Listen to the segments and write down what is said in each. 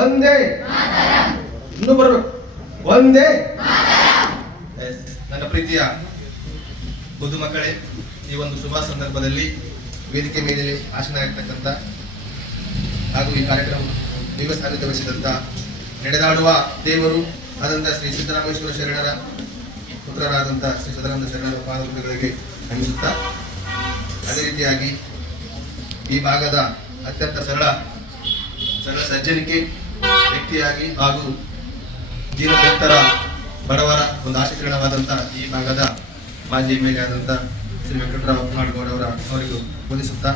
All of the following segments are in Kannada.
ಒಂದೇ ಇನ್ನೂ ಬರ್ಬೇಕು ಒಂದೇ. ನನ್ನ ಪ್ರೀತಿಯ ಬುದ್ಧು ಮಕ್ಕಳೇ, ಈ ಒಂದು ಶುಭ ಸಂದರ್ಭದಲ್ಲಿ ವೇದಿಕೆ ಮೇಲೆ ಆಸೀನರಾಗಿರ್ತಕ್ಕಂಥ ಹಾಗೂ ಈ ಕಾರ್ಯಕ್ರಮ ನೀವು ಸಾನ್ನಿಧ್ಯ ವಹಿಸಿದಂಥ ನಡೆದಾಡುವ ದೇವರು ಆದಂಥ ಶ್ರೀ ಸಿದ್ದರಾಮೇಶ್ವರ ಶರಣರ ಪುತ್ರರಾದಂಥ ಶ್ರೀ ಸದಾನಂದ ಶರಣರ ಪಾದಗಳಿಗೆ ನಮಿಸುತ್ತಾ, ಅದೇ ರೀತಿಯಾಗಿ ಈ ಭಾಗದ ಅತ್ಯಂತ ಸರಳ ಸಜ್ಜನಿಕೆ ವ್ಯಕ್ತಿಯಾಗಿ ಹಾಗೂ ದೀನದಲಿತರ ಬಡವರ ಒಂದು ಆಶೀರ್ವಾದವಾದಂಥ ಈ ಭಾಗದ ಮಾಜಿ ಎಮ್ಮೆಲ್ಯೆ ಆದಂಥ ಶ್ರೀ ವೆಂಕಟರಾವ್ ಅಪ್ಪನಾಳ್ಗೌಡ ಅವರಿಗೂ ವಂದಿಸುತ್ತಾ,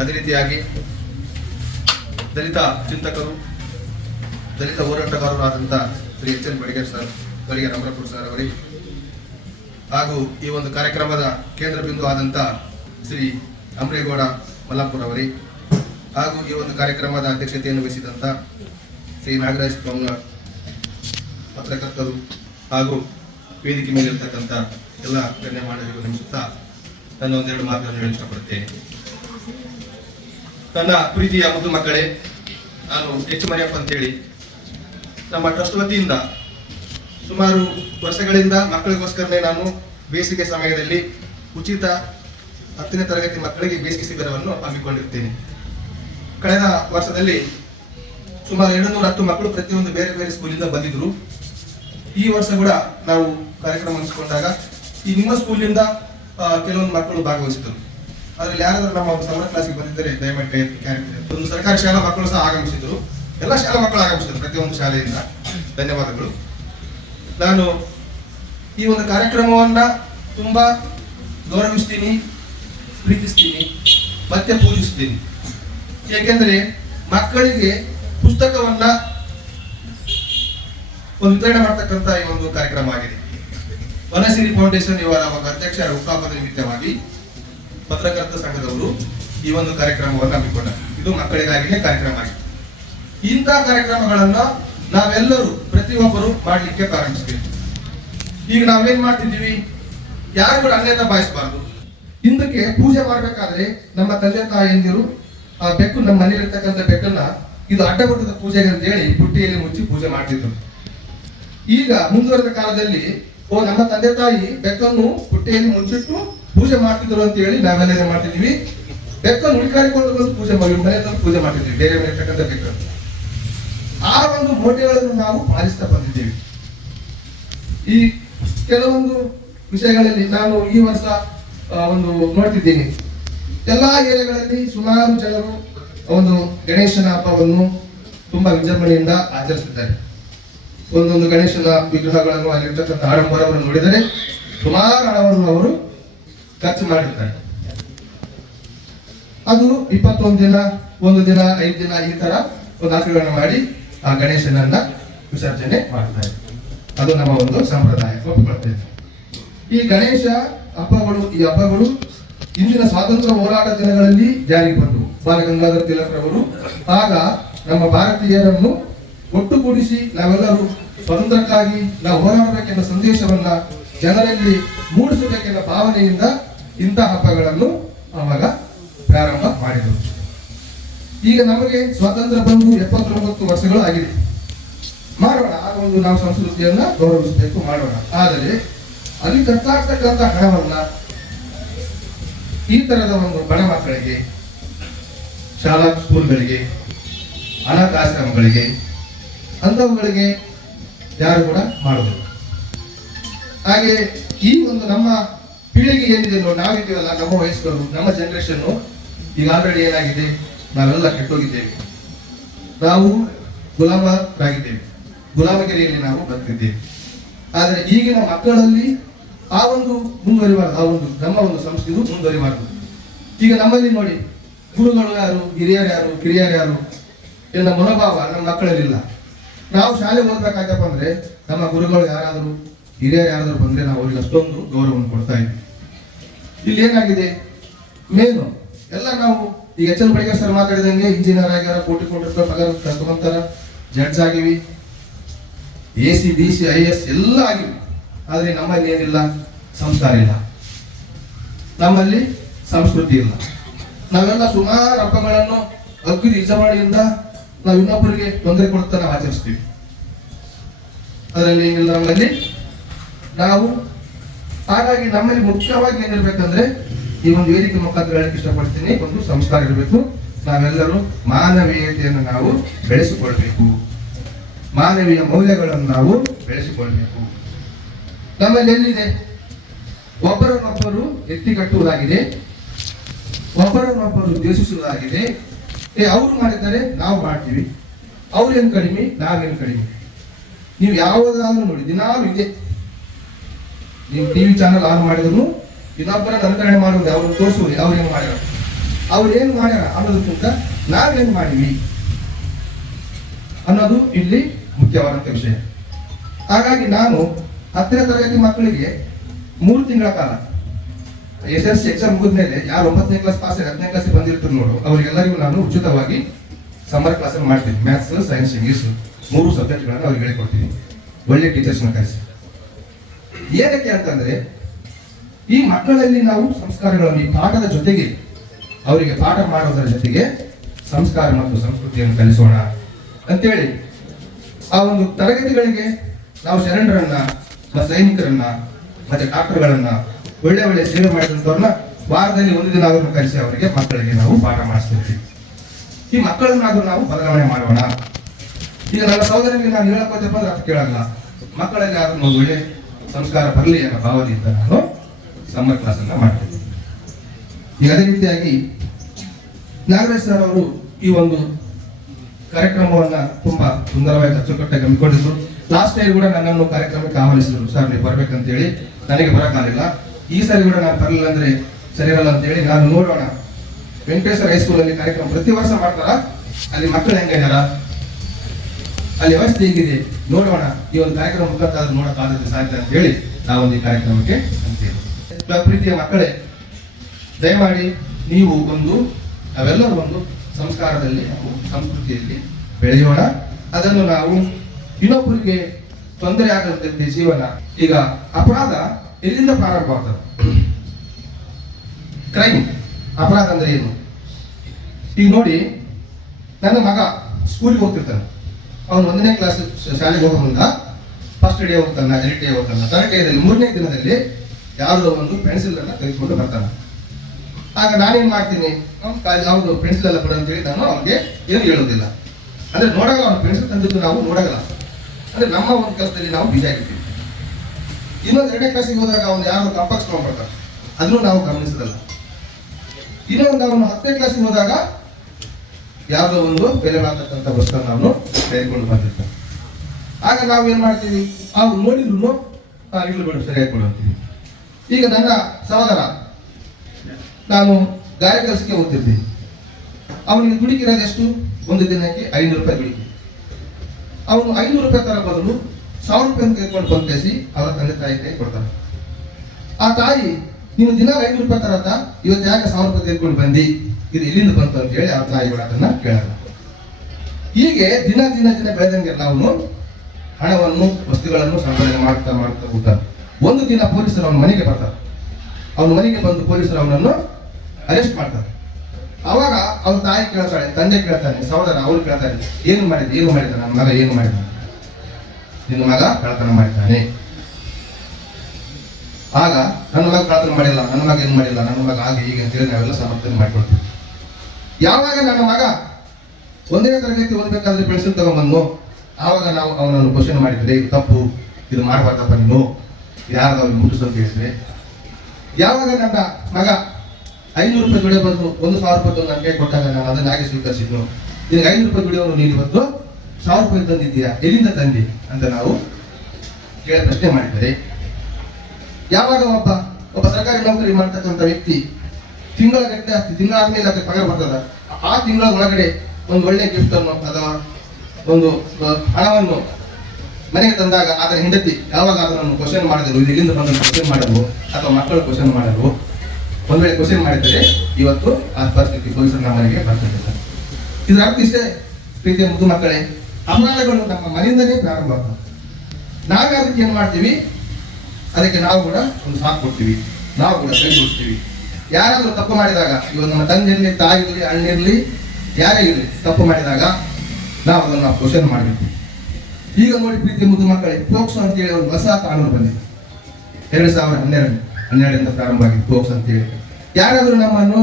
ಅದೇ ರೀತಿಯಾಗಿ ದಲಿತ ಚಿಂತಕರು ದಲಿತ ಹೋರಾಟಗಾರರು ಆದಂಥ Shri H N Badiger sir ಅವರಿಗೆ ಅಮರಪುರ ಸರ್ ಅವರಿಗೆ ಹಾಗೂ ಈ ಒಂದು ಕಾರ್ಯಕ್ರಮದ ಕೇಂದ್ರ ಬಿಂದು ಆದಂಥ ಶ್ರೀ ಅಮರೇಗೌಡ ಮಲ್ಲಾಪುರ ಅವರಿಗೆ ಹಾಗೂ ಈ ಒಂದು ಕಾರ್ಯಕ್ರಮದ ಅಧ್ಯಕ್ಷತೆಯನ್ನು ವಹಿಸಿದಂಥ ಶ್ರೀ ನಾಗರಾಜ್ ಕೌಂಗರ್ ಪತ್ರಕರ್ತರು ಹಾಗೂ ವೇದಿಕೆ ಮೇಲಿರ್ತಕ್ಕಂಥ ಎಲ್ಲ ಗಣ್ಯಮಾನ್ಯರಿಗೂ ನಮಿಸುತ್ತಾ ನನ್ನ ಒಂದೆರಡು ಮಾತುಗಳನ್ನು ಹೇಳಲು ಇಷ್ಟಪಡುತ್ತೇನೆ. ನನ್ನ ಪ್ರೀತಿಯ ಮುದ್ದು ಮಕ್ಕಳೇ, ನಾನು ಎಚ್ ಮರಿಯಪ್ಪ ಅಂತೇಳಿ ನಮ್ಮ ಟ್ರಸ್ಟ್ ವತಿಯಿಂದ ಸುಮಾರು ವರ್ಷಗಳಿಂದ ಮಕ್ಕಳಿಗೋಸ್ಕರನೇ ನಾನು ಬೇಸಿಗೆ ಸಮಯದಲ್ಲಿ ಉಚಿತ 10ನೇ ತರಗತಿ ಮಕ್ಕಳಿಗೆ ಬೇಸಿಗೆ ಶಿಬಿರವನ್ನು ಹಮ್ಮಿಕೊಂಡಿರ್ತೇನೆ. ಕಳೆದ ವರ್ಷದಲ್ಲಿ ಸುಮಾರು 210 ಮಕ್ಕಳು ಪ್ರತಿಯೊಂದು ಬೇರೆ ಬೇರೆ ಸ್ಕೂಲಿಂದ ಬಂದಿದ್ರು. ಈ ವರ್ಷ ಕೂಡ ನಾವು ಕಾರ್ಯಕ್ರಮ ಹಮ್ಮಿಸಿಕೊಂಡಾಗ ಈ ನಿಮ್ಮ ಸ್ಕೂಲಿಂದ ಕೆಲವೊಂದು ಮಕ್ಕಳು ಭಾಗವಹಿಸಿದರು. ಅದರಲ್ಲಿ ಯಾರಾದ್ರೂ ನಮ್ಮ ಒಂದು ಸಮರ ಕ್ಲಾಸಿಗೆ ಬಂದಿದ್ದರೆ ದಯಮಾಡಿ ಕೈ ಎತ್ತಿ. ಒಂದು ಸರ್ಕಾರಿ ಶಾಲಾ ಮಕ್ಕಳು ಸಹ ಆಗಮಿಸಿದ್ರು. ಎಲ್ಲ ಶಾಲಾ ಮಕ್ಕಳು ಆಗಮಿಸಿದ್ರು ಪ್ರತಿಯೊಂದು ಶಾಲೆಯಿಂದ. ಧನ್ಯವಾದಗಳು. ನಾನು ಈ ಒಂದು ಕಾರ್ಯಕ್ರಮವನ್ನ ತುಂಬಾ ಗೌರವಿಸ್ತೀನಿ, ಪ್ರೀತಿಸ್ತೀನಿ, ಮತ್ತೆ ಪೂಜಿಸ್ತೀನಿ. ಏಕೆಂದ್ರೆ ಮಕ್ಕಳಿಗೆ ಪುಸ್ತಕವನ್ನ ಒಂದು ವಿತರಣೆ ಮಾಡ್ತಕ್ಕಂಥ ಈ ಒಂದು ಕಾರ್ಯಕ್ರಮ ಆಗಿದೆ. ವನಸಿರಿ ಫೌಂಡೇಶನ್ ಇವರ ಅಧ್ಯಕ್ಷರ ಹುಟ್ಟುಹಬ್ಬದ ನಿಮಿತ್ತವಾಗಿ ಪತ್ರಕರ್ತ ಸಂಘದವರು ಈ ಒಂದು ಕಾರ್ಯಕ್ರಮವನ್ನು ಹಮ್ಮಿಕೊಂಡರು. ಇದು ಮಕ್ಕಳಿಗಾಗಿಯೇ ಕಾರ್ಯಕ್ರಮ ಆಗಿದೆ. ಇಂಥ ಕಾರ್ಯಕ್ರಮಗಳನ್ನ ನಾವೆಲ್ಲರೂ ಪ್ರತಿಯೊಬ್ಬರು ಮಾಡಲಿಕ್ಕೆ ಪ್ರಾರಂಭಿಸಬೇಕು. ಈಗ ನಾವೇನ್ ಮಾಡ್ತಿದ್ದೀವಿ, ಯಾರು ಕೂಡ ಅನ್ಯತಾ ಭಾವಿಸಬಾರ್ದು. ಹಿಂದಕ್ಕೆ ಪೂಜೆ ಮಾಡ್ಬೇಕಾದ್ರೆ ನಮ್ಮ ತಂದೆ ತಾಯಿಯಂದಿರು ಆ ಬೆಕ್ಕು, ನಮ್ಮ ಮನೆಯಲ್ಲಿರ್ತಕ್ಕಂಥ ಬೆಕ್ಕನ್ನ ಇದು ಅಡ್ಡಗೊಟ್ಟದ ಪೂಜೆಗೆ ಅಂತ ಹೇಳಿ ಬುಟ್ಟಿಯಲ್ಲಿ ಮುಚ್ಚಿ ಪೂಜೆ ಮಾಡ್ತಿದ್ರು. ಈಗ ಮುಂದುವರೆದ ಕಾಲದಲ್ಲಿ ನಮ್ಮ ತಂದೆ ತಾಯಿ ಬೆಕ್ಕನ್ನು ಬುಟ್ಟಿಯಲ್ಲಿ ಮುಚ್ಚಿಟ್ಟು ಪೂಜೆ ಮಾಡ್ತಿದ್ರು ಅಂತ ಹೇಳಿ ನಾವೆಲ್ಲ ಮಾಡ್ತಿದ್ವಿ. ಬೆಕ್ಕನ್ನು ಹುಡುಕಾಡಿಕೊಂಡು ಬಂದು ಪೂಜೆ ಮಾಡಿ ಮನೆ ತಂದು ಪೂಜೆ ಮಾಡ್ತಿದ್ವಿ, ಬೇರೆ ಬೇರೆ ಇರ್ತಕ್ಕಂಥ ಬೆಕ್ಕನ್ನು. ಆ ಒಂದು ಮೌಢ್ಯಗಳನ್ನು ನಾವು ಪಾಲಿಸ್ತಾ ಬಂದಿದ್ದೀವಿ. ಈ ಕೆಲವೊಂದು ವಿಷಯಗಳಲ್ಲಿ ನಾನು ಈ ವರ್ಷ ಒಂದು ನೋಡ್ತಿದ್ದೀನಿ, ಎಲ್ಲಾ ಏರಿಯಾಗಳಲ್ಲಿ ಸುಮಾರು ಜನರು ಒಂದು ಗಣೇಶನ ಹಬ್ಬವನ್ನು ತುಂಬಾ ವಿಜೃಂಭಣೆಯಿಂದ ಆಚರಿಸುತ್ತಾರೆ. ಒಂದೊಂದು ಗಣೇಶನ ವಿಗ್ರಹಗಳನ್ನು ಅಲ್ಲಿರ್ತಕ್ಕಂಥ ಆಡಂಬರವನ್ನು ನೋಡಿದರೆ ಸುಮಾರು ಹಣವನ್ನು ಅವರು ಖರ್ಚು ಮಾಡಿರ್ತಾರೆ. ಅದು 21 ದಿನ, 1 ದಿನ, 5 ದಿನ ಈ ತರ ಒಂದು ಆಚರಣೆ ಮಾಡಿ ಆ ಗಣೇಶನನ್ನ ವಿಸರ್ಜನೆ ಮಾಡ್ತಾರೆ. ಅದು ನಮ್ಮ ಒಂದು ಸಂಪ್ರದಾಯ, ಒಪ್ಪಿಕೊಳ್ತೇವೆ. ಈ ಗಣೇಶ ಹಬ್ಬಗಳು, ಈ ಹಬ್ಬಗಳು ಇಂದಿನ ಸ್ವಾತಂತ್ರ್ಯ ಹೋರಾಟ ದಿನಗಳಲ್ಲಿ ಜಾರಿಗೆ ಬಂದವು. ಬಾಲಗಂಗಾಧರ ತಿಲಕರವರು ಆಗ ನಮ್ಮ ಭಾರತೀಯರನ್ನು ಒಟ್ಟುಗೂಡಿಸಿ ನಾವೆಲ್ಲರೂ ಸ್ವತಂತ್ರಕ್ಕಾಗಿ ನಾವು ಹೋರಾಡಬೇಕೆಂಬ ಸಂದೇಶವನ್ನ ಜನರಲ್ಲಿ ಮೂಡಿಸಬೇಕೆಂಬ ಭಾವನೆಯಿಂದ ಇಂಥ ಹಬ್ಬಗಳನ್ನು ಅವಾಗ ಪ್ರಾರಂಭ ಮಾಡಿದರು. ಈಗ ನಮಗೆ ಸ್ವಾತಂತ್ರ್ಯ ಬಂದು 79 ವರ್ಷಗಳು ಆಗಿದೆ. ಮಾಡೋಣ, ಆ ಒಂದು ನಾವು ಸಂಸ್ಕೃತಿಯನ್ನ ಗೌರವಿಸಬೇಕು, ಮಾಡೋಣ. ಆದರೆ ಅಲ್ಲಿ ಖರ್ಚಾಗ್ತಕ್ಕಂಥ ಹಣವನ್ನ ಈ ತರದ ಒಂದು ಬಡ ಮಕ್ಕಳಿಗೆ, ಶಾಲಾ ಸ್ಕೂಲ್ಗಳಿಗೆ, ಅನಾಥಾಶ್ರಮಗಳಿಗೆ, ಅಂಥವುಗಳಿಗೆ ಯಾರು ಕೂಡ ಮಾಡುವುದಿಲ್ಲ. ಹಾಗೆ ಈ ಒಂದು ನಮ್ಮ ಪೀಳಿಗೆ ಏನಿದೆ, ನಾವಿದ್ದೀವಲ್ಲ, ನಮ್ಮ ವಯಸ್ಕರು, ನಮ್ಮ ಜನರೇಷನ್ ಈಗ ಆಲ್ರೆಡಿ ಏನಾಗಿದೆ, ನಾವೆಲ್ಲ ಕೆಟ್ಟೋಗಿದ್ದೇವೆ. ನಾವು ಗುಲಾಮರಾಗಿದ್ದೇವೆ, ಗುಲಾಮಗಿರಿಯಲ್ಲಿ ನಾವು ಬರ್ತಿದ್ದೇವೆ. ಆದರೆ ಈಗಿನ ಮಕ್ಕಳಲ್ಲಿ ಆ ಒಂದು ಮುಂದುವರಿಬಾರ್ದು, ಆ ಒಂದು ನಮ್ಮ ಒಂದು ಸಂಸ್ಕೃತಿ ಮುಂದುವರಿಬಾರ್ದು. ಈಗ ನಮ್ಮಲ್ಲಿ ನೋಡಿ, ಗುರುಗಳು ಯಾರು, ಹಿರಿಯರು ಯಾರು, ಕಿರಿಯರು ಯಾರು ಎನ್ನ ಮನೋಭಾವ ನಮ್ಮ ಮಕ್ಕಳಲ್ಲಿಲ್ಲ. ನಾವು ಶಾಲೆ ಓದ್ಬೇಕಾಯ್ತಪ್ಪ ಅಂದ್ರೆ ನಮ್ಮ ಗುರುಗಳು ಯಾರಾದರೂ, ಹಿರಿಯರು ಯಾರಾದರೂ ಬಂದ್ರೆ ನಾವು ಅವ್ರಿಗೆ ಅಷ್ಟೊಂದು ಗೌರವವನ್ನು ಕೊಡ್ತಾ ಇದ್ವಿ. ಇಲ್ಲಿ ಏನಾಗಿದೆ, ಮೇನು ಎಲ್ಲ ನಾವು ಈಗ ಎಚ್ ಎಲ್ ಬಡಿಗೇರ್ ಸರ್ ಮಾತಾಡಿದಂಗೆ ಇಂಜಿನಿಯರ್ ಆಗ್ಯಾರ, ಕೋಟಿ ರೂಪಾಯಿ ಪಗಾರ ತಗೊಂತಾರ, ಜಡ್ಜ್ ಆಗಿವಿ, AC DC IAS ಎಲ್ಲ ಆಗಿವಿ. ಆದ್ರೆ ನಮ್ಮಲ್ಲಿ ಏನಿಲ್ಲ, ಸಂಸ್ಕಾರ ಇಲ್ಲ, ನಮ್ಮಲ್ಲಿ ಸಂಸ್ಕೃತಿ ಇಲ್ಲ. ನಾವೆಲ್ಲ ಸುಮಾರು ಹಬ್ಬಗಳನ್ನು ಅಗ್ರಿ ವಿಜೃಂಭಣೆಯಿಂದ ನಾವು ಇನ್ನೊಬ್ಬರಿಗೆ ತೊಂದರೆ ಕೊಡ್ತಾ ನಾವು ಆಚರಿಸ್ತೀವಿ. ಅದರಲ್ಲಿ ಏನಿಲ್ಲ ನಮ್ಮಲ್ಲಿ ನಾವು. ಹಾಗಾಗಿ ನಮ್ಮಲ್ಲಿ ಮುಖ್ಯವಾಗಿ ಏನಿರ್ಬೇಕಂದ್ರೆ ಈ ಒಂದು ವೇದಿಕೆ ಮುಖಾಂತರ ಹೇಳಕ್ಕೆ ಇಷ್ಟಪಡ್ತೀನಿ, ಒಂದು ಸಂಸ್ಕಾರ ಇರಬೇಕು. ನಾವೆಲ್ಲರೂ ಮಾನವೀಯತೆಯನ್ನು ನಾವು ಬೆಳೆಸಿಕೊಳ್ಬೇಕು, ಮಾನವೀಯ ಮೌಲ್ಯಗಳನ್ನು ನಾವು ಬೆಳೆಸಿಕೊಳ್ಬೇಕು. ನಮ್ಮಲ್ಲಿ ಎಲ್ಲಿದೆ ಒಬ್ಬರನ್ನೊಬ್ಬರು ಎತ್ತಿಕಟ್ಟುವುದಾಗಿದೆ, ಒಬ್ಬರನ್ನೊಬ್ಬರು ದ್ವೇಷಿಸುವುದಾಗಿದೆ. ಅವ್ರು ಮಾಡಿದ್ದಾರೆ ನಾವು ಮಾಡ್ತೀವಿ, ಅವ್ರೇನು ಕಡಿಮೆ ನಾವೇನು ಕಡಿಮೆ. ನೀವು ಯಾವುದಾದ್ರೂ ನೋಡಿ ದಿನಾಲು ಇದೆ, ನೀವು ಟಿವಿ ಚಾನಲ್ ಆನ್ ಮಾಡಿದ್ರು ಇನ್ನೊಬ್ಬರ ಅನುಕರಣೆ ಮಾಡುವುದು, ಅವ್ರನ್ನ ತೋರಿಸುವುದು, ಅವ್ರೇನು ಮಾಡ್ಯಾರ ಅವ್ರೇನು ಮಾಡ್ಯಾರ ಅನ್ನೋದಕ್ಕಿಂತ ನಾವೇನು ಮಾಡಿವಿ ಅನ್ನೋದು ಇಲ್ಲಿ ಮುಖ್ಯವಾದಂಥ ವಿಷಯ. ಹಾಗಾಗಿ ನಾನು 10ನೇ ತರಗತಿ ಮಕ್ಕಳಿಗೆ 3 ತಿಂಗಳ ಕಾಲ SSLC ಎಕ್ಸಾಮ್ ಮುಗಿದ್ಮೇಲೆ ಯಾರು 9ನೇ ಕ್ಲಾಸ್ ಪಾಸ್ 10ನೇ ಕ್ಲಾಸ್ ಬಂದಿರ್ತಾರೆ ನೋಡು, ಅವರಿಗೆಲ್ಲರಿಗೂ ನಾನು ಉಚಿತವಾಗಿ ಸಮ್ಮರ್ ಕ್ಲಾಸ್ ಮಾಡ್ತೀನಿ. ಮ್ಯಾಥ್ಸ್, ಸೈನ್ಸ್, ಇಂಗ್ಲೀಷ್ 3 ಸಬ್ಜೆಕ್ಟ್ಗಳನ್ನು ಅವ್ರಿಗೆ ಹೇಳಿಕೊಡ್ತೀನಿ, ಒಳ್ಳೆ ಟೀಚರ್ಸ್ನ ಕರೆಸಿ. ಏನಕ್ಕೆ ಅಂತಂದ್ರೆ ಈ ಮಕ್ಕಳಲ್ಲಿ ನಾವು ಸಂಸ್ಕಾರಗಳನ್ನು, ಈ ಪಾಠದ ಜೊತೆಗೆ ಅವರಿಗೆ ಪಾಠ ಮಾಡೋದರ ಜೊತೆಗೆ ಸಂಸ್ಕಾರ ಮತ್ತು ಸಂಸ್ಕೃತಿಯನ್ನು ಕಲಿಸೋಣ ಅಂತೇಳಿ ಆ ಒಂದು ತರಗತಿಗಳಿಗೆ ನಾವು ಶರಣರನ್ನ, ಸೈನಿಕರನ್ನ, ಮತ್ತೆ ಡಾಕ್ಟರ್ಗಳನ್ನ, ಒಳ್ಳೆ ಒಳ್ಳೆ ಸೇವೆ ಮಾಡಿದಂಥವ್ರನ್ನ ವಾರದಲ್ಲಿ 1 ದಿನ ಅವರನ್ನು ಕರೆಸಿ ಅವರಿಗೆ ಮಕ್ಕಳಿಗೆ ನಾವು ಪಾಠ ಮಾಡಿಸ್ತಿರ್ತೀವಿ. ಈ ಮಕ್ಕಳನ್ನಾದ್ರೂ ನಾವು ಬದಲಾವಣೆ ಮಾಡೋಣ. ಈಗ ನನ್ನ ಸಹೋದರನಿಗೆ ನಾನು ಹೇಳಕ್ಕೋತಪ್ಪ ಅಂದ್ರೆ ಅದು ಕೇಳಲ್ಲ, ಮಕ್ಕಳಲ್ಲಿ ಆದ್ರೂ ಒಂದು ಒಳ್ಳೆ ಸಂಸ್ಕಾರ ಬರಲಿ ಅನ್ನೋ ಭಾವದಿಂದ ನಾನು ಸಮ್ಮರ್ ಕ್ಲಾಸ್ ಅನ್ನ ಮಾಡ್ತೇನೆ. ಈಗ ಅದೇ ರೀತಿಯಾಗಿ ನಾಗರಾಜ್ ಸರ್ ಅವರು ಈ ಒಂದು ಕಾರ್ಯಕ್ರಮವನ್ನ ತುಂಬಾ ಸುಂದರವಾಗಿ ಅಚ್ಚುಕಟ್ಟಾಗಿ ಹಮ್ಮಿಕೊಂಡಿದ್ರು. ಲಾಸ್ಟ್ ಟೈಮ್ ಕೂಡ ನನ್ನನ್ನು ಕಾರ್ಯಕ್ರಮಕ್ಕೆ ಆಹ್ವಾನಿಸಿದ್ರು, ಸರ್ ನೀವು ಬರ್ಬೇಕಂತ ಹೇಳಿ. ನನಗೆ ಬರೋಕ್ಕಾಗಲಿಲ್ಲ. ಈ ಸಾರಿ ಕೂಡ ನಾನು ಬರಲಿಲ್ಲ ಅಂದ್ರೆ ಸರಿ ಇರಲ್ಲ ಅಂತ ಹೇಳಿ ನಾನು ನೋಡೋಣ, ವೆಂಕಟೇಶ್ವರ ಹೈಸ್ಕೂಲ್ ಅಲ್ಲಿ ಕಾರ್ಯಕ್ರಮ ಪ್ರತಿ ವರ್ಷ ಮಾಡ್ತಾರ, ಅಲ್ಲಿ ಮಕ್ಕಳು ಹೆಂಗಿದಾರ, ಅಲ್ಲಿ ವ್ಯವಸ್ಥೆ ಹೇಗಿದೆ ನೋಡೋಣ, ಈ ಒಂದು ಕಾರ್ಯಕ್ರಮ ಮುಖಾಂತರ ನೋಡೋಕ್ಕಾಗುತ್ತೆ ಸಾಧ್ಯ ಅಂತ ಹೇಳಿ ನಾವೊಂದು ಈ ಕಾರ್ಯಕ್ರಮಕ್ಕೆ ಅಂತೀವಿ. ಪ್ರೀತಿಯ ಮಕ್ಕಳೇ, ದಯಮಾಡಿ ನೀವು ನಾವೆಲ್ಲರೂ ಒಂದು ಸಂಸ್ಕಾರದಲ್ಲಿ, ನಾವು ಸಂಸ್ಕೃತಿಯಲ್ಲಿ ಬೆಳೆಯೋಣ. ಅದನ್ನು ನಾವು ಇನ್ನೊಬ್ಬರಿಗೆ ತೊಂದರೆ ಆಗದಂತೆ ಜೀವನ. ಈಗ ಅಪರಾಧ ಎಲ್ಲಿಂದ ಪ್ರಾರಂಭ ಆಗ್ತದೆ? ಕ್ರೈಮ್, ಅಪರಾಧ ಅಂದ್ರೆ ಏನು? ಈಗ ನೋಡಿ, ನನ್ನ ಮಗ ಸ್ಕೂಲ್ಗೆ ಹೋಗ್ತಿರ್ತಾನೆ, ಅವನು 1ನೇ ಕ್ಲಾಸ್ ಶಾಲೆಗೆ ಹೋಗೋ ಮುಂದ ಫಸ್ಟ್ ಡೇ ಹೋಗ್ತಾನೆ, 2ನೇ ಡೇ ಹೋಗ್ತಾನೆ, 3rd ಡೇದಲ್ಲಿ 3ನೇ ದಿನದಲ್ಲಿ ಯಾವುದೋ ಒಂದು ಪೆನ್ಸಿಲ್ ಅನ್ನ ತೆಗೆದುಕೊಂಡು ಬರ್ತಾನೆ. ಆಗ ನಾನೇನ್ ಮಾಡ್ತೀನಿ, ಅವ್ನು ಪೆನ್ಸಿಲ್ ಎಲ್ಲ ಬಿಡ ಅಂತೇಳಿ ನಾನು ಅವ್ನಿಗೆ ಏನು ಹೇಳೋದಿಲ್ಲ. ಅಂದ್ರೆ ನೋಡಲ್ಲ, ಅವ್ನು ಪೆನ್ಸಿಲ್ ತಂದಿದ್ದು ನಾವು ನೋಡಲ್ಲ, ಅಂದ್ರೆ ನಮ್ಮ ಒಂದು ಕೆಲಸದಲ್ಲಿ ನಾವು ಬಿಜಿ ಆಗಿರ್ತೀವಿ. ಇನ್ನೊಂದು 2ನೇ ಕ್ಲಾಸಿಗೆ ಹೋದಾಗ ಅವ್ನು ಯಾರು ಕಂಪಾಕ್ಸ್ ತಗೊಂಡ್ಬರ್ತಾನೆ, ಅದನ್ನು ನಾವು ಗಮನಿಸಲ್ಲ. ಇನ್ನೊಂದು ಅವನು 10ನೇ ಕ್ಲಾಸಿಗೆ ಹೋದಾಗ ಯಾವುದೋ ಒಂದು ಬೆಲೆ ಮಾಡತಕ್ಕಂಥ ವಸ್ತುವನ್ನು ಅವನು ತೆಗೆದುಕೊಂಡು ಬಂದಿರ್ತಾನೆ. ಆಗ ನಾವು ಏನ್ ಮಾಡ್ತೀವಿ, ಅವ್ರು ನೋಡಿದ್ರು ಇರ್ಲಿ ಬಿಡು ಸರಿಯಾಗಿ ಕೊಡು ಅಂತೀವಿ. ಈಗ ನನ್ನ ಸಹೋದರ, ನಾನು ಗಾರೆ ಕೆಲಸಕ್ಕೆ ಹೋಗ್ತಿರ್ತೀನಿ, ಅವನಿಗೆ ದುಡಿಕಿರೋದು ಎಷ್ಟು? ಒಂದು ದಿನಕ್ಕೆ 500 ರೂಪಾಯಿ ದುಡಿಕೆ. ಅವನು 500 ರೂಪಾಯಿ ತರ ಬದಲು 1000 ರೂಪಾಯಿ ತೆಗೆದುಕೊಂಡು ಬಂದು ಅವರ ತಂದೆ ತಾಯಿ ಕೈ ಕೊಡ್ತಾನೆ. ಆ ತಾಯಿ, ನೀನು ದಿನ 500 ರೂಪಾಯಿ ತರತ್ತ, ಇವತ್ತು ಯಾಕೆ 1000 ರೂಪಾಯಿ ತೆಗೆದುಕೊಂಡು ಬಂದಿ, ಇದು ಎಲ್ಲಿಂದ ಬಂತು ಅಂತ ಹೇಳಿ ಆ ತಾಯಿ ಅದನ್ನ ಕೇಳಲ್ಲ. ಹೀಗೆ ದಿನ ದಿನ ದಿನ ಬೆಳೆದಂಗೆ ನಾವು ಹಣವನ್ನು, ವಸ್ತುಗಳನ್ನು ಸಂಪಾದನೆ ಮಾಡ್ತಾ ಮಾಡ್ತಾ ಹೋಗ್ತಾರೆ. ಒಂದು ದಿನ ಪೊಲೀಸರು ಅವನ ಮನೆಗೆ ಬರ್ತಾರೆ. ಅವನ ಮನೆಗೆ ಬಂದು ಪೊಲೀಸರು ಅವನನ್ನು ಅರೆಸ್ಟ್ ಮಾಡ್ತಾರೆ. ಅವಾಗ ಅವನ ತಾಯಿ ಕೇಳ್ತಾಳೆ, ತಂದೆ ಕೇಳ್ತಾನೆ, ಸಹೋದರ ಅವ್ರು ಕೇಳ್ತಾರೆ, ಏನು ಮಾಡಿದ ನನ್ನ ಮಗ, ಏನು ಮಾಡಿದ? ನಿನ್ನ ಮಗ ಕಳ್ಳತನ ಮಾಡಿದ್ದಾನೆ. ಆಗ ನನ್ನ ಮಗ ಕಳ್ಳತನ ಮಾಡಿಲ್ಲ, ನನ್ನ ಮಗ ಏನು ಮಾಡಿಲ್ಲ, ನನ್ನ ಮಗ ಹಾಗೆ ಹೀಗೆ ಅಂತೇಳಿ ನಾವೆಲ್ಲ ಸಮರ್ಥನೆ ಮಾಡಿಕೊಳ್ತೀವಿ. ಯಾವಾಗ ನನ್ನ ಮಗ 1ನೇ ತರಗತಿ ಓದಬೇಕಾದ್ರೆ ಪೆನ್ಸಿಲ್ ತಗೊಂಡ್ಬಂದು, ಆವಾಗ ನಾವು ಅವನನ್ನು ಕ್ವಶನ್ ಮಾಡಿದ್ರೆ, ಇದು ತಪ್ಪು, ಇದು ಮಾಡಬಾರ್ದಪ್ಪ, ನೀನು ಯಾರು ಅವ್ರಿಗೆ ಮುಟ್ಟಿಸು ಅಂತ ಹೇಳಿದ್ರೆ. ಯಾವಾಗ ನನ್ನ ಮಗ 500 ರೂಪಾಯಿ ದುಡಿಯೋ ಬದಲು 1000 ರೂಪಾಯಿ ನನ್ನ ಕೈ ಕೊಟ್ಟಾಗ ನಾನು ಅದನ್ನ ಹಾಗೆ ಸ್ವೀಕರಿಸಿದ್ನು. ನಿನಗೆ 500 ರೂಪಾಯಿ ದುಡಿಯೋನು ನೀನು ಇವತ್ತು 1000 ರೂಪಾಯಿ ತಂದಿದ್ದೀಯಾ, ಎಲ್ಲಿಂದ ತಂದಿ ಅಂತ ನಾವು ಕೇಳಿ ಪ್ರಶ್ನೆ ಮಾಡಿದರೆ, ಯಾವಾಗ ಒಬ್ಬ ಸರ್ಕಾರಿ ನೌಕರಿ ಮಾಡ್ತಕ್ಕಂಥ ವ್ಯಕ್ತಿ ತಿಂಗಳಾದ್ಮೇಲೆ ಅದಕ್ಕೆ ಪಗಾರ ಬರ್ತದ, ಆ ತಿಂಗಳ ಒಳಗಡೆ ಒಂದು ಒಳ್ಳೆ ಗಿಫ್ಟ್ ಅನ್ನು ಅಥವಾ ಒಂದು ಹಣವನ್ನು ಮನೆಗೆ ತಂದಾಗ ಅದರ ಹೆಂಡತಿ ಯಾವಾಗ ಅದನ್ನು ಕ್ವಶನ್ ಮಾಡಿದ್ರು, ಇದು ಇಲ್ಲಿಂದ ಬಂದು ಕ್ವಶನ್ ಮಾಡಿದ್ರು ಅಥವಾ ಮಕ್ಕಳು ಕ್ವಶನ್ ಮಾಡಿದ್ರು, ಒಂದ್ ವೇಳೆ ಕ್ವಶನ್ ಮಾಡಿದರೆ ಇವತ್ತು ಆ ಪರಿಸ್ಥಿತಿ ಪೊಲೀಸರು ನಮ್ಮ ಮನೆಗೆ ಬರ್ತಿರ್ತಾರೆ. ಇದರ ಅರ್ಥ ಇಷ್ಟೇ ಪ್ರೀತಿಯ ಮುದ್ದು ಮಕ್ಕಳೇ, ಅಪರಾಧಗಳು ನಮ್ಮ ಮನೆಯಿಂದಲೇ ಪ್ರಾರಂಭ ಆಗ್ತವೆ. ನಾವೇ ಅದಕ್ಕೆ ಏನ್ ಮಾಡ್ತೀವಿ, ಅದಕ್ಕೆ ನಾವು ಕೂಡ ಒಂದು ಸಾಥ್ ಕೊಡ್ತೀವಿ, ನಾವು ಕೂಡ ಕೈ ಜೋಡಿಸ್ತೀವಿ. ಯಾರಾದ್ರೂ ತಪ್ಪು ಮಾಡಿದಾಗ, ಇವಾಗ ನಮ್ಮ ತಂದೆ ಇರಲಿ, ತಾಯಿ ಇರಲಿ, ಅಣ್ಣಿರ್ಲಿ, ಯಾರೇ ಇರಲಿ, ತಪ್ಪು ಮಾಡಿದಾಗ ನಾವು ಅದನ್ನು ಕ್ವಶನ್ ಮಾಡಬೇಕು. ಈಗ ನೋಡಿ ಪ್ರೀತಿ ಮುದ್ದು ಮಕ್ಕಳಿಗೆ ಪೋಕ್ಸೋ ಅಂತೇಳಿ ಒಂದು ಹೊಸ ಕಾನೂನು ಬಂದಿದೆ. 2012 ಪ್ರಾರಂಭ ಆಗಿದೆ ಪೋಕ್ಸೋ ಅಂತೇಳಿ. ಯಾರಾದರೂ ನಮ್ಮನ್ನು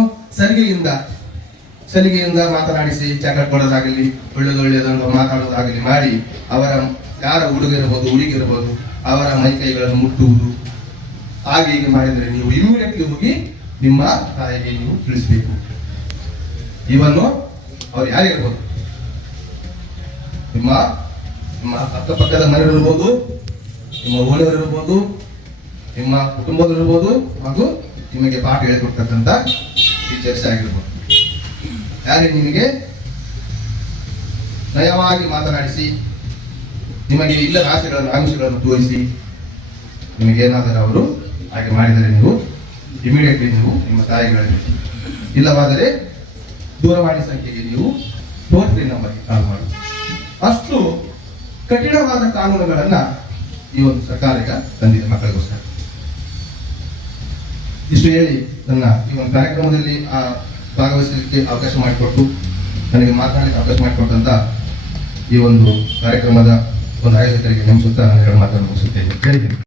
ಸಲಿಗೆಯಿಂದ ಮಾತನಾಡಿಸಿ ಚಟ ಕೊಡೋದಾಗಲಿ, ಒಳ್ಳೆಯದೊಳ್ಳೆಯದನ್ನು ಮಾತಾಡೋದಾಗಲಿ ಮಾಡಿ ಅವರ ಯಾರ ಹುಡುಗ ಇರ್ಬೋದು ಹುಡುಗಿ ಇರ್ಬೋದು ಅವರ ಮೈಕೈಗಳನ್ನು ಮುಟ್ಟುವುದು ಹಾಗೆ ಹೀಗೆ ಮಾಡಿದರೆ ನೀವು ಇಮಿಡಿಯೇಟ್ಲಿ ಹೋಗಿ ನಿಮ್ಮ ತಾಯಿಗೆ ನೀವು ತಿಳಿಸಬೇಕು. ಇವನ್ನು ಅವ್ರು ಯಾರಿರ್ಬೋದು, ನಿಮ್ಮ ಅಕ್ಕಪಕ್ಕದ ಮನೆಯಲ್ಲಿರ್ಬೋದು, ನಿಮ್ಮ ಓಣಿಯವರಿರ್ಬೋದು, ನಿಮ್ಮ ಕುಟುಂಬದಲ್ಲಿರ್ಬೋದು, ಹಾಗೂ ನಿಮಗೆ ಪಾಠ ಹೇಳಿಕೊಡ್ತಕ್ಕಂಥ ಟೀಚರ್ಸ್ ಆಗಿರ್ಬೋದು. ಯಾರೇ ನಿಮಗೆ ನಯವಾಗಿ ಮಾತನಾಡಿಸಿ ನಿಮಗೆ ಇಲ್ಲದ ಆಮಿಷಗಳನ್ನು ತೋರಿಸಿ ನಿಮಗೇನಾದರೂ ಅವರು ಹಾಗೆ ಮಾಡಿದರೆ ನೀವು ಇಮಿಡಿಯೇಟ್ಲಿ ನೀವು ನಿಮ್ಮ ತಾಯಿಗಳಲ್ಲಿ, ಇಲ್ಲವಾದರೆ ದೂರವಾಣಿ ಸಂಖ್ಯೆಗೆ ನೀವು ಟೋಲ್ ಫ್ರೀ ನಂಬರ್ಗೆ ಕಾಲ್ ಮಾಡಿ. ಅಷ್ಟು ಕಠಿಣವಾದ ಕಾನೂನುಗಳನ್ನ ಈ ಒಂದು ಸರ್ಕಾರ ಈಗ ತಂದಿದೆ ಮಕ್ಕಳಿಗೋಸ್ಕರ. ಇಷ್ಟು ಹೇಳಿ ನನ್ನ ಈ ಒಂದು ಕಾರ್ಯಕ್ರಮದಲ್ಲಿ ಭಾಗವಹಿಸಲಿಕ್ಕೆ ಅವಕಾಶ ಮಾಡಿಕೊಟ್ಟು ನನಗೆ ಮಾತನಾಡಲಿಕ್ಕೆ ಅವಕಾಶ ಮಾಡಿಕೊಟ್ಟಂತ ಈ ಒಂದು ಕಾರ್ಯಕ್ರಮದ ಒಂದು ಆಯೋಜಕರಿಗೆ ನಮಿಸುತ್ತಾ ನಾನು ಎರಡು ಮಾತನ್ನು ಮುಗಿಸುತ್ತೇನೆ.